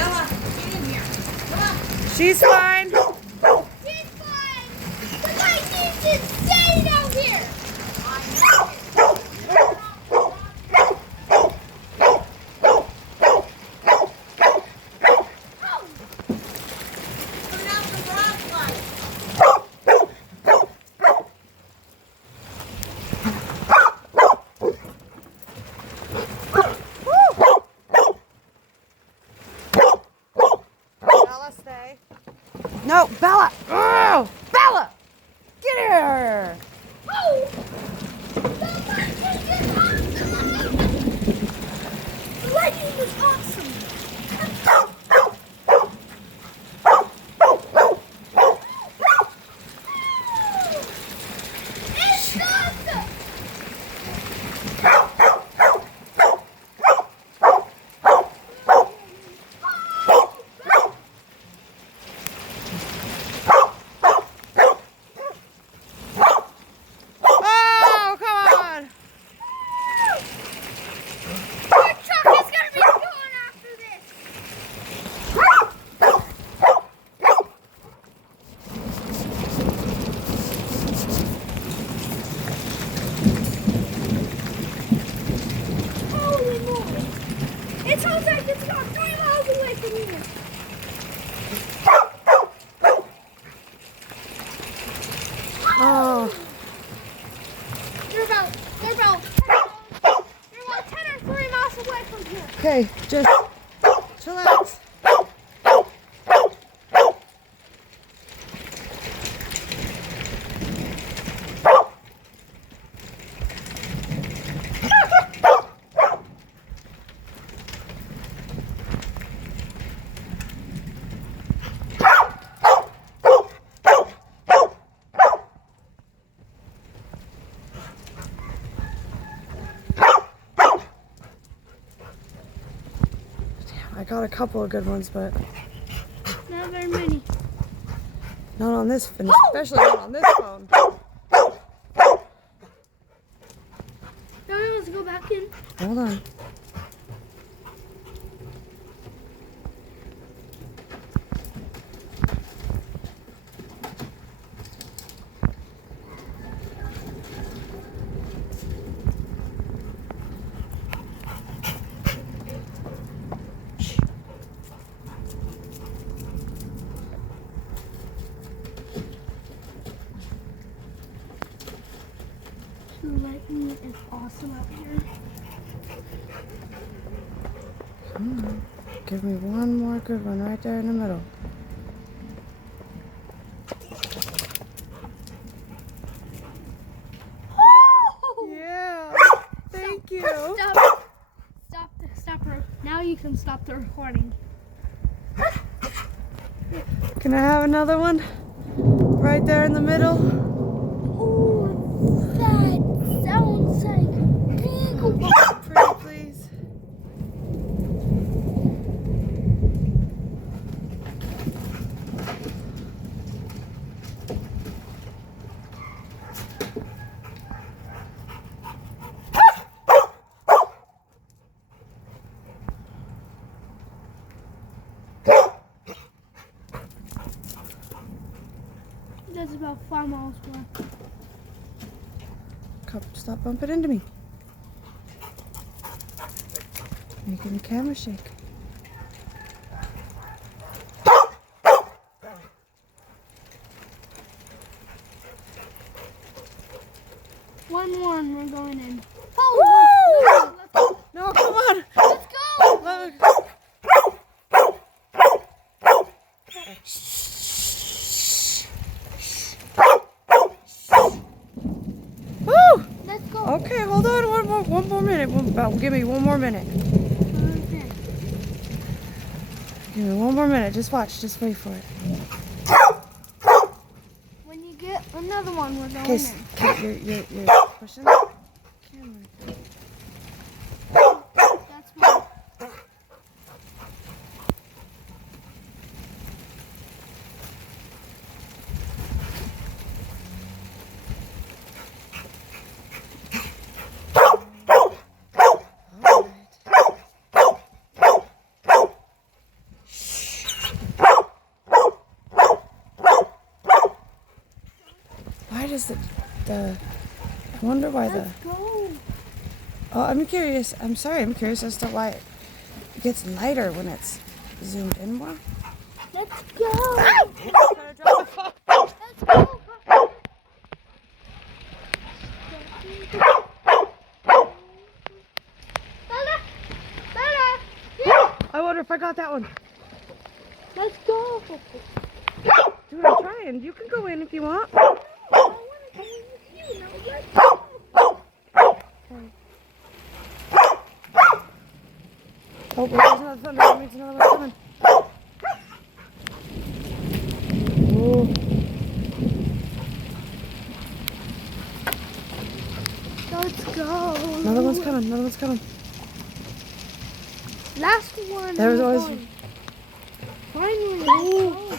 Bella, get in here. Come on. She's fine. She's fine. But my team's insane out here. Put it out the garage light. Bella, stay. No, Bella. Oh, Bella. Get here. Oh! The lightning was awesome. It's awesome. Oh, come on. Our truck is gonna be going after this. Holy moly! It sounds like it's about 3 miles away from here. Oh, They're about 10 or 3 miles away from here. okay, just chillax. I got a couple of good ones, but Not very many. not on this phone, especially not on this phone. Now let's go back in. Hold on. The lightning is awesome out here. Come on. Give me one more good one right there in the middle. Yeah. Thank you. Stop. Now you can stop the recording. Can I have another one? Right there in the middle. Oh, that sounds like big one. Pretty, please. That's about 5 miles away. Stop bumping into me. Making the camera shake. One more and we're going in. Oh, No, come on. let's go. Look. Woo! Let's go. Okay, hold on. One more minute. Give me one more minute. Okay. Give me one more minute. Just watch. Just wait for it. When you get another one, we're going Okay, in. you're pushing the camera. That's one. does the I wonder why Let's go. Oh, I'm curious. I'm sorry. I'm curious as to why it gets lighter when it's zoomed in more. Let's go. Let's go. Let's go. Bella, Bella, yeah. I wonder if I got that one. Let's go. Dude, I'm trying. You can go in if you want. I want to go with you. Now let's go. Oh, wait, there's another thunder. That means another one's coming. Ooh. Let's go. Another one's coming. Another one's coming. Last one. There was I'm always- going. Finally.